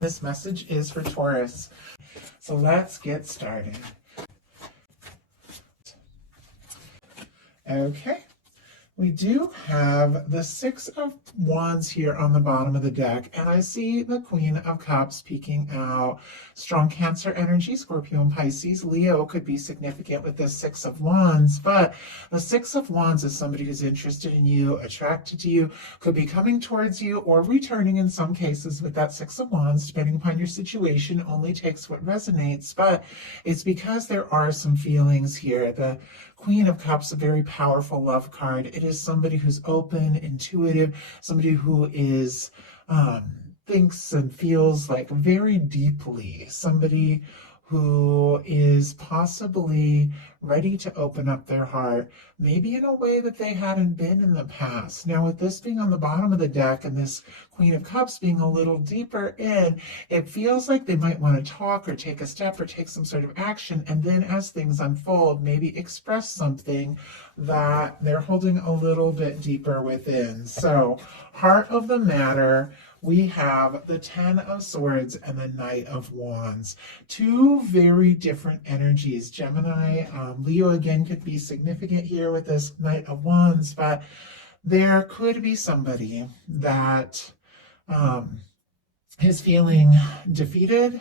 This message is for Taurus. So let's get started. Okay. We do have the Six of Wands here on the bottom of the deck, and I see the Queen of Cups peeking out. Strong Cancer energy, Scorpio and Pisces. Leo could be significant with this Six of Wands, but the Six of Wands is somebody who's interested in you, attracted to you, could be coming towards you or returning in some cases with that Six of Wands, depending upon your situation. Only takes what resonates, but it's because there are some feelings here. The Queen of Cups, a very powerful love card. It is somebody who's open, intuitive, somebody who is thinks and feels like very deeply, somebody who is possibly ready to open up their heart, maybe in a way that they hadn't been in the past. Now, with this being on the bottom of the deck and this Queen of Cups being a little deeper in, it feels like they might want to talk or take a step or take some sort of action, and then as things unfold, maybe express something that they're holding a little bit deeper within. So, heart of the matter, we have the Ten of Swords and the Knight of Wands. Two very different energies. Gemini, Leo again could be significant here with this Knight of Wands, but there could be somebody that is feeling defeated,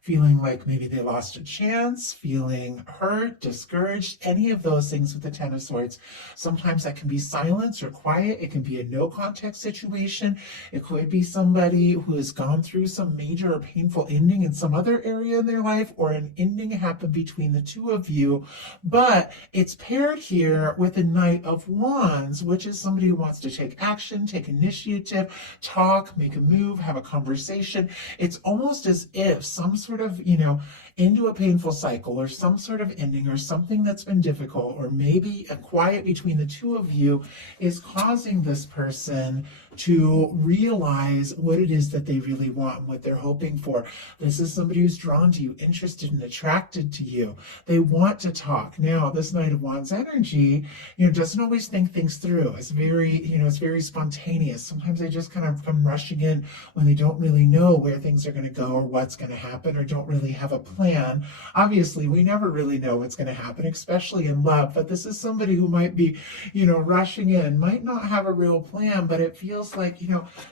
feeling like maybe they lost a chance, feeling hurt, discouraged, any of those things with the Ten of Swords. Sometimes that can be silence or quiet. It can be a no context situation. It could be somebody who has gone through some major or painful ending in some other area in their life, or an ending happened between the two of you. But it's paired here with the Knight of Wands, which is somebody who wants to take action, take initiative, talk, make a move, have a conversation. It's almost as if some sort of, into a painful cycle or some sort of ending or something that's been difficult, or maybe a quiet between the two of you is causing this person to realize what it is that they really want and what they're hoping for. This is somebody who's drawn to you, interested and attracted to you. They want to talk. Now, this Knight of Wands energy, doesn't always think things through. It's very, it's very spontaneous. Sometimes they just kind of come rushing in when they don't really know where things are going to go or what's going to happen, or don't really have a plan. Obviously, we never really know what's going to happen, especially in love, but this is somebody who might be, rushing in, might not have a real plan, but it feels like,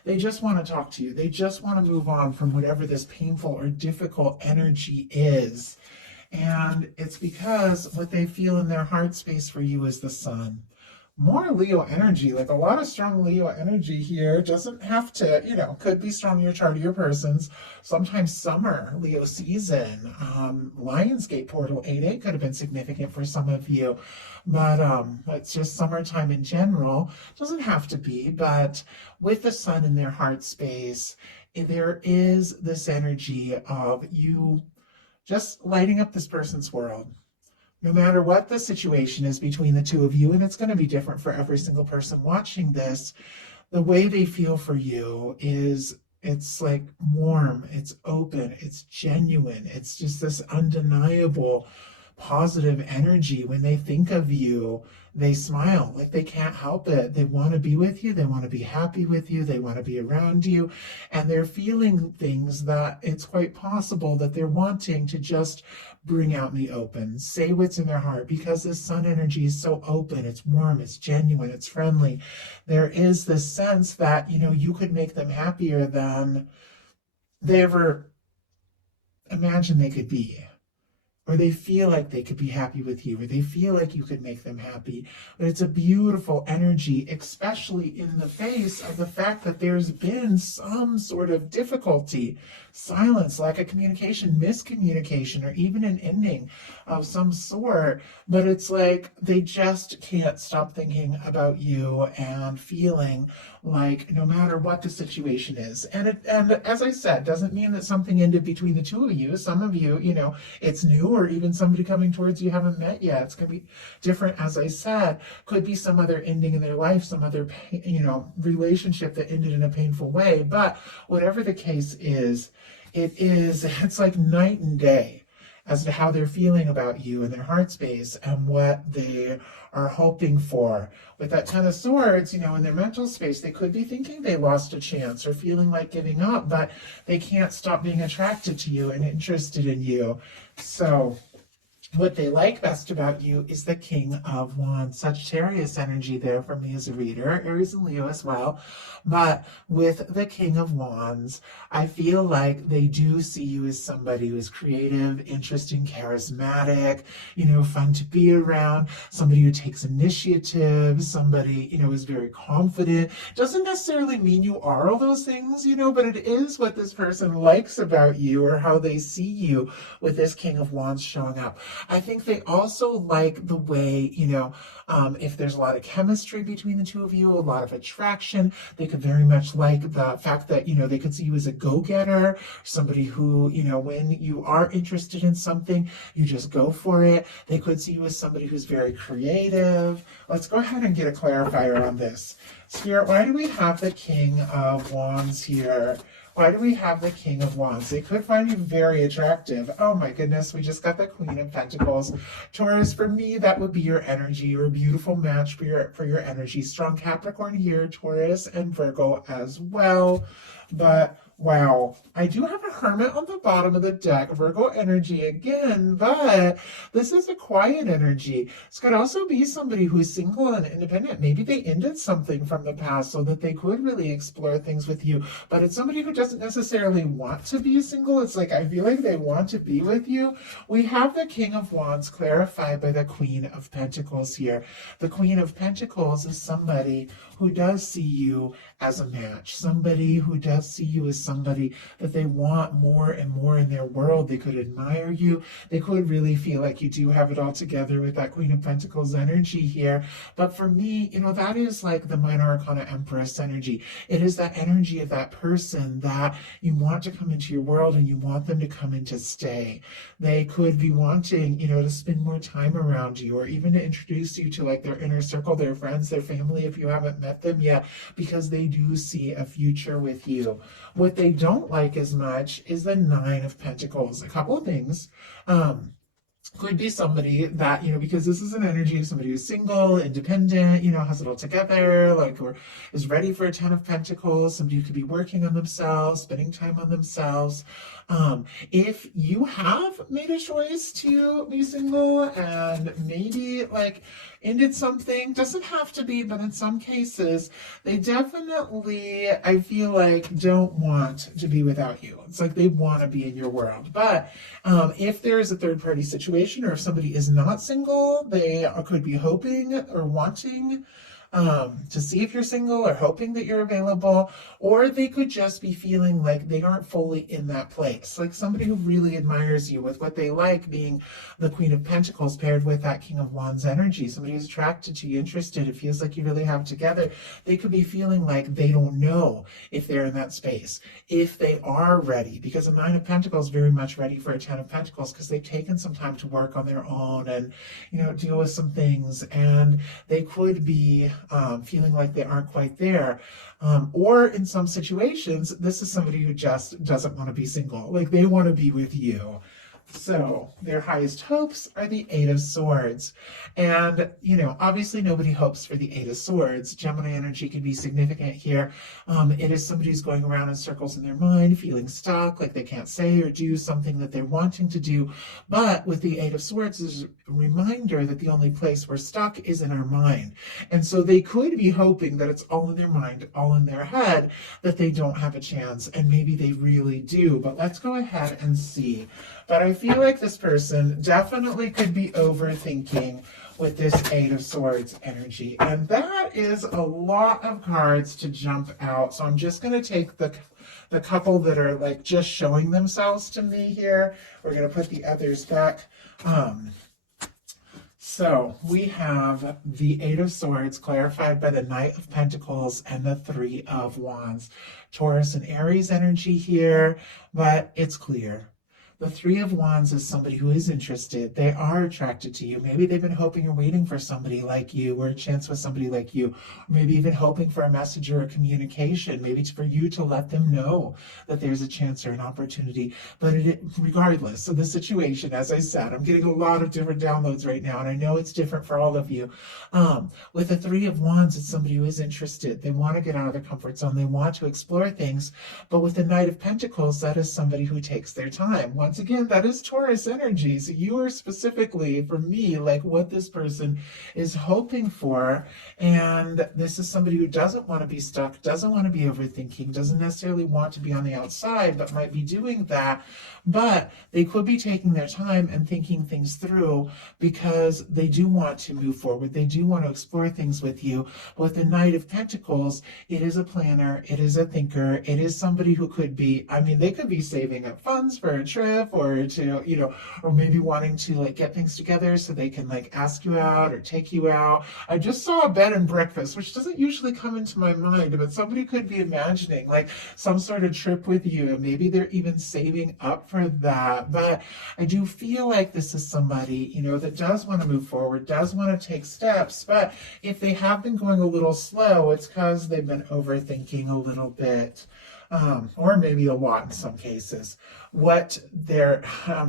they just want to talk to you. They just want to move on from whatever this painful or difficult energy is. And it's because what they feel in their heart space for you is the sun. More Leo energy, like a lot of strong Leo energy here. Doesn't have to, could be strong in your chart of your persons. Sometimes summer, Leo season, Lionsgate portal 8-8 could have been significant for some of you. But it's just summertime in general. Doesn't have to be, but with the sun in their heart space, there is this energy of you just lighting up this person's world. No matter what the situation is between the two of you, and it's going to be different for every single person watching this, the way they feel for you is, it's like warm, it's open, it's genuine. It's just this undeniable positive energy. When they think of you, they smile like they can't help it. They want to be with you. They want to be happy with you. They want to be around you. And they're feeling things that it's quite possible that they're wanting to just bring out in the open, say what's in their heart, because this sun energy is so open. It's warm, it's genuine, it's friendly. There is this sense that, you could make them happier than they ever imagined they could be. Or they feel like they could be happy with you, or they feel like you could make them happy. But it's a beautiful energy, especially in the face of the fact that there's been some sort of difficulty, silence, lack of communication, miscommunication, or even an ending of some sort. But it's like they just can't stop thinking about you and feeling like no matter what the situation is. And as I said, doesn't mean that something ended between the two of you. Some of you, it's new, or even somebody coming towards you haven't met yet. It's going to be different, as I said. Could be some other ending in their life, some other, relationship that ended in a painful way. But whatever the case is, it's like night and day. as to how they're feeling about you in their heart space and what they are hoping for. With that Ten of Swords, in their mental space, they could be thinking they lost a chance or feeling like giving up, but they can't stop being attracted to you and interested in you. So what they like best about you is the King of Wands. Sagittarius energy there for me as a reader, Aries and Leo as well. But with the King of Wands, I feel like they do see you as somebody who is creative, interesting, charismatic, fun to be around, somebody who takes initiative, somebody, is very confident. Doesn't necessarily mean you are all those things, but it is what this person likes about you or how they see you with this King of Wands showing up. I think they also like the way, if there's a lot of chemistry between the two of you, a lot of attraction, they could very much like the fact that, they could see you as a go-getter, somebody who, when you are interested in something, you just go for it. They could see you as somebody who's very creative. Let's go ahead and get a clarifier on this. Spirit, why do we have the King of Wands here? Why do we have the King of Wands? They could find you very attractive. Oh my goodness, we just got the Queen of Pentacles. Taurus, for me, that would be your energy. You're a beautiful match for your energy. Strong Capricorn here, Taurus and Virgo as well. But wow, I do have a Hermit on the bottom of the deck, Virgo energy again, but this is a quiet energy. This could also be somebody who's single and independent. Maybe they ended something from the past so that they could really explore things with you, but it's somebody who doesn't necessarily want to be single. It's like, I feel like they want to be with you. We have the King of Wands clarified by the Queen of Pentacles here. The Queen of Pentacles is somebody who does see you as a match, somebody who does see you as somebody that they want more and more in their world. They could admire you. They could really feel like you do have it all together with that Queen of Pentacles energy here. But for me, that is like the Minor Arcana Empress energy. It is that energy of that person that you want to come into your world and you want them to come in to stay. They could be wanting, to spend more time around you or even to introduce you to like their inner circle, their friends, their family, if you haven't met them yet, because they do see a future with you. What they don't like as much is the Nine of Pentacles. A couple of things. Could be somebody that, because this is an energy of somebody who's single, independent, has it all together, or is ready for a Ten of Pentacles, somebody who could be working on themselves, spending time on themselves. If you have made a choice to be single and maybe ended something, doesn't have to be, but in some cases, they definitely, I feel like, don't want to be without you. It's like they want to be in your world. But if there is a third party situation or if somebody is not single, they could be hoping or wanting to see if you're single or hoping that you're available, or they could just be feeling like they aren't fully in that place. Like somebody who really admires you with what they like being the Queen of Pentacles paired with that King of Wands energy. Somebody who's attracted to you, interested, it feels like you really have together. They could be feeling like they don't know if they're in that space, if they are ready, because a Nine of Pentacles is very much ready for a Ten of Pentacles because they've taken some time to work on their own and, deal with some things, and they could be feeling like they aren't quite there. Or in some situations, this is somebody who just doesn't want to be single. Like they want to be with you. So their highest hopes are the Eight of Swords. And, obviously nobody hopes for the Eight of Swords. Gemini energy can be significant here. It is somebody who's going around in circles in their mind, feeling stuck, like they can't say or do something that they're wanting to do. But with the Eight of Swords is a reminder that the only place we're stuck is in our mind. And so they could be hoping that it's all in their mind, all in their head, that they don't have a chance. And maybe they really do. But let's go ahead and see. But I feel like this person definitely could be overthinking with this Eight of Swords energy. And that is a lot of cards to jump out. So I'm just going to take the couple that are just showing themselves to me here. We're going to put the others back. So we have the Eight of Swords clarified by the Knight of Pentacles and the Three of Wands. Taurus and Aries energy here, but it's clear. The Three of Wands is somebody who is interested. They are attracted to you. Maybe they've been hoping or waiting for somebody like you, or a chance with somebody like you, or maybe even hoping for a message or a communication, maybe for you to let them know that there's a chance or an opportunity. But regardless of the situation, as I said, I'm getting a lot of different downloads right now, and I know it's different for all of you. With the Three of Wands, it's somebody who is interested. They want to get out of their comfort zone. They want to explore things. But with the Knight of Pentacles, that is somebody who takes their time. Once again, that is Taurus energy. So you are specifically, for me, like what this person is hoping for. And this is somebody who doesn't want to be stuck, doesn't want to be overthinking, doesn't necessarily want to be on the outside, but might be doing that. But they could be taking their time and thinking things through because they do want to move forward. They do want to explore things with you. With the Knight of Pentacles, it is a planner, it is a thinker, it is somebody who could be, I mean, they could be saving up funds for a trip, or to, you know, or maybe wanting to like get things together so they can like ask you out or take you out. I just saw a bed and breakfast, which doesn't usually come into my mind, but somebody could be imagining like some sort of trip with you. Maybe they're even saving up for that. But I do feel like this is somebody, you know, that does want to move forward, does want to take steps. But if they have been going a little slow, it's because they've been overthinking a little bit. Or maybe a lot in some cases. What their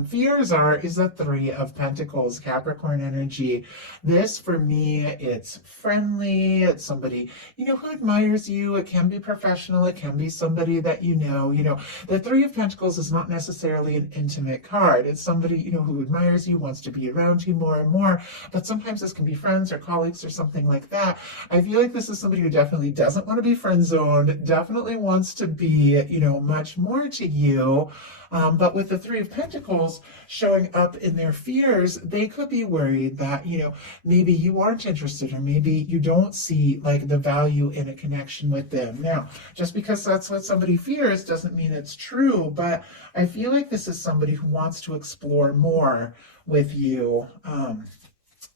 fears are is the Three of Pentacles, Capricorn energy. This, for me, it's friendly. It's somebody, you know, who admires you. It can be professional. It can be somebody that you know. You know, the Three of Pentacles is not necessarily an intimate card. It's somebody, you know, who admires you, wants to be around you more and more. But sometimes this can be friends or colleagues or something like that. I feel like this is somebody who definitely doesn't want to be friend zoned, definitely wants to be, you know, much more to you. But with the Three of Pentacles showing up in their fears, they could be worried that, you know, maybe you aren't interested, or maybe you don't see like the value in a connection with them. Now, just because that's what somebody fears doesn't mean it's true, but I feel like this is somebody who wants to explore more with you.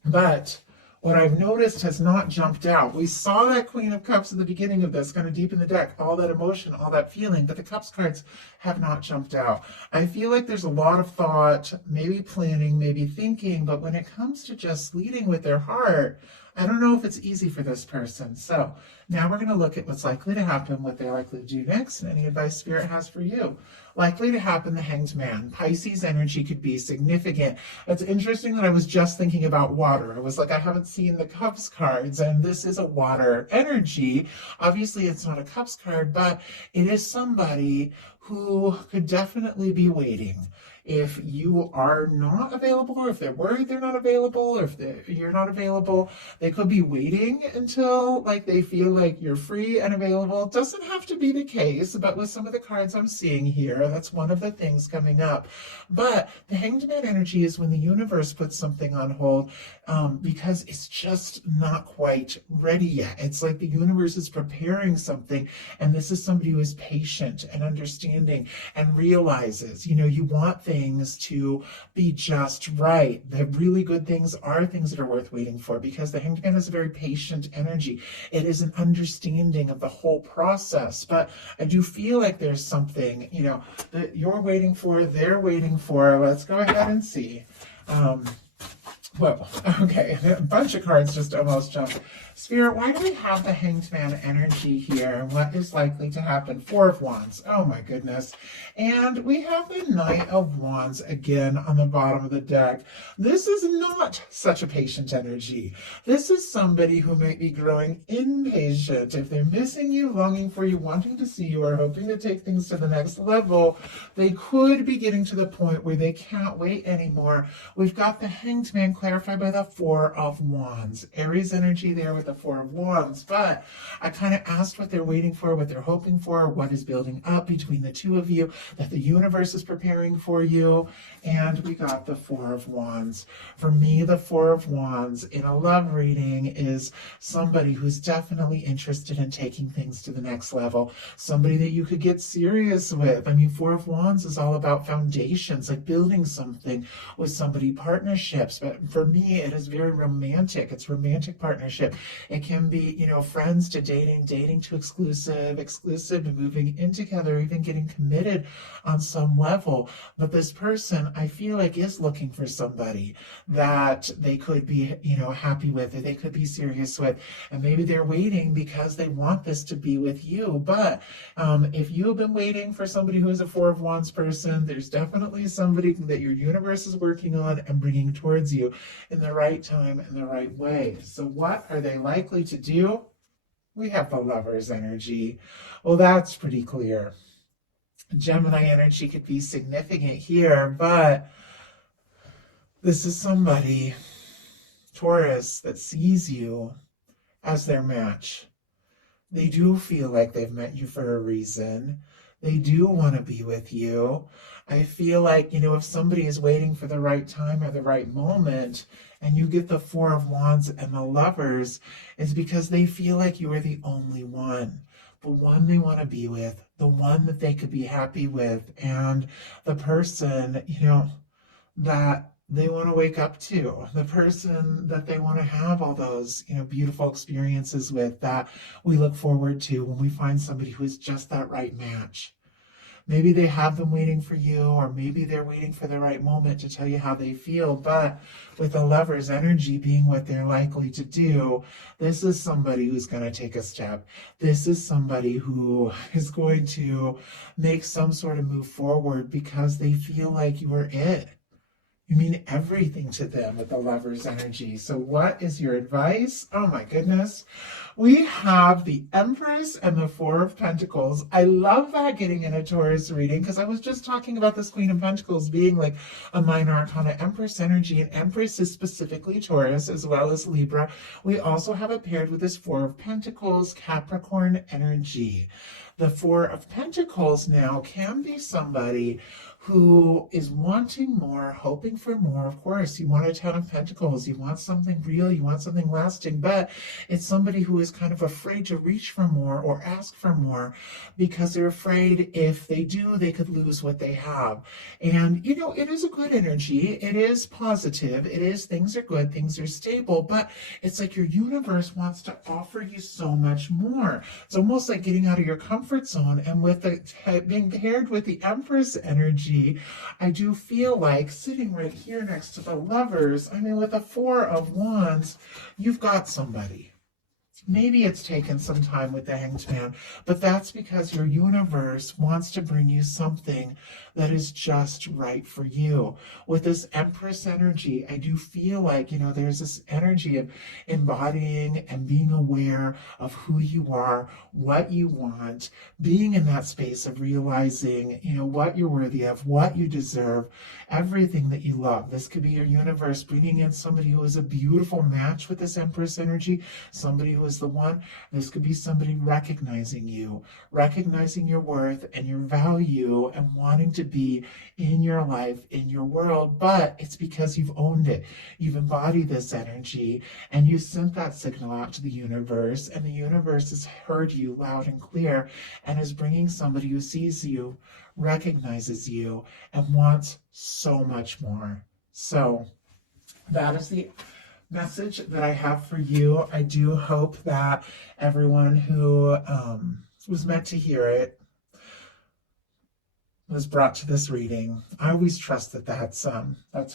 But what I've noticed has not jumped out. We saw that Queen of Cups at the beginning of this, kind of deep in the deck, all that emotion, all that feeling, but the Cups cards have not jumped out. I feel like there's a lot of thought, maybe planning, maybe thinking, but when it comes to just leading with their heart, I don't know if it's easy for this person. So now we're going to look at what's likely to happen, what they're likely to do next, and any advice Spirit has for you. Likely to happen, the Hanged Man. Pisces energy could be significant. It's interesting that I was just thinking about water. I was like, I haven't seen the Cups cards, and this is a water energy. Obviously, it's not a Cups card, but it is somebody who could definitely be waiting. If you are not available, or if they're worried they're not available, or if you're not available, they could be waiting until like they feel like you're free and available. It doesn't have to be the case, but with some of the cards I'm seeing here, that's one of the things coming up. But the Hanged Man energy is when the universe puts something on hold because it's just not quite ready yet. It's like the universe is preparing something, and this is somebody who is patient and understanding and realizes, you know, you want things to be just right. The really good things are things that are worth waiting for, because the Hanged Man is a very patient energy. It is an understanding of the whole process. But I do feel like there's something, you know, that you're waiting for, they're waiting for. Let's go ahead and see. Well, okay, a bunch of cards just almost jumped. Spirit, why do we have the Hanged Man energy here? What is likely to happen? Four of Wands. Oh my goodness. And we have the Knight of Wands again on the bottom of the deck. This is not such a patient energy. This is somebody who might be growing impatient. If they're missing you, longing for you, wanting to see you, or hoping to take things to the next level, they could be getting to the point where they can't wait anymore. We've got the Hanged Man clarified by the Four of Wands. Aries energy there with the Four of Wands. But I kind of asked what they're waiting for, what they're hoping for, what is building up between the two of you, that the universe is preparing for you. And we got the Four of Wands. For me, the Four of Wands in a love reading is somebody who's definitely interested in taking things to the next level. Somebody that you could get serious with. I mean, Four of Wands is all about foundations, like building something with somebody, partnerships. But For me, it is very romantic. It's romantic partnership. It can be, friends to dating, dating to exclusive, exclusive to moving in together, even getting committed on some level. But this person, I feel like, is looking for somebody that they could be, happy with, or they could be serious with. And maybe they're waiting because they want this to be with you. But if you have been waiting for somebody who is a Four of Wands person, there's definitely somebody that your universe is working on and bringing towards you in the right time and the right way. So what are they likely to do? We have the Lover's energy. Well, that's pretty clear. Gemini energy could be significant here, but this is somebody, Taurus, that sees you as their match. They do feel like they've met you for a reason. They do want to be with you. I feel like, if somebody is waiting for the right time or the right moment, and you get the Four of Wands and the Lovers, it's because they feel like you are the only one. The one they want to be with, the one that they could be happy with, and the person, that they want to wake up to, the person that they want to have all those, beautiful experiences with, that we look forward to when we find somebody who is just that right match. Maybe they have them waiting for you, or maybe they're waiting for the right moment to tell you how they feel. But with the Lover's energy being what they're likely to do, this is somebody who's going to take a step. This is somebody who is going to make some sort of move forward because they feel like you are it. You mean everything to them with the Lover's energy. So what is your advice? Oh my goodness. We have the Empress and the Four of Pentacles. I love that getting in a Taurus reading, because I was just talking about this Queen of Pentacles being like a minor arcana Empress energy, and Empress is specifically Taurus as well as Libra. We also have it paired with this Four of Pentacles, Capricorn energy. The Four of Pentacles now can be somebody who is wanting more, hoping for more. Of course, you want a Ten of Pentacles, you want something real, you want something lasting, but it's somebody who is kind of afraid to reach for more or ask for more because they're afraid if they do, they could lose what they have. And, it is a good energy. It is positive. It is, things are good, things are stable, but it's like your universe wants to offer you so much more. It's almost like getting out of your comfort zone. And with the being paired with the Empress energy, I do feel like sitting right here next to the Lovers, with the Four of Wands, you've got somebody. Maybe it's taken some time with the Hanged Man, but that's because your universe wants to bring you something that is just right for you. With this Empress energy, I do feel like, there's this energy of embodying and being aware of who you are, what you want, being in that space of realizing, what you're worthy of, what you deserve, everything that you love. This could be your universe bringing in somebody who is a beautiful match with this Empress energy, somebody who is the one. This could be somebody recognizing you, recognizing your worth and your value, and wanting to be in your life, in your world. But it's because you've owned it. You've embodied this energy, and you sent that signal out to the universe, and the universe has heard you loud and clear and is bringing somebody who sees you, recognizes you, and wants so much more. So that is the message that I have for you. I do hope that everyone who was meant to hear it was brought to this reading. I always trust that that's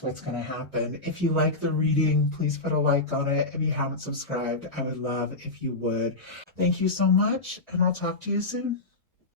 what's going to happen. If you like the reading, please put a like on it. If you haven't subscribed, I would love if you would. Thank you so much, and I'll talk to you soon.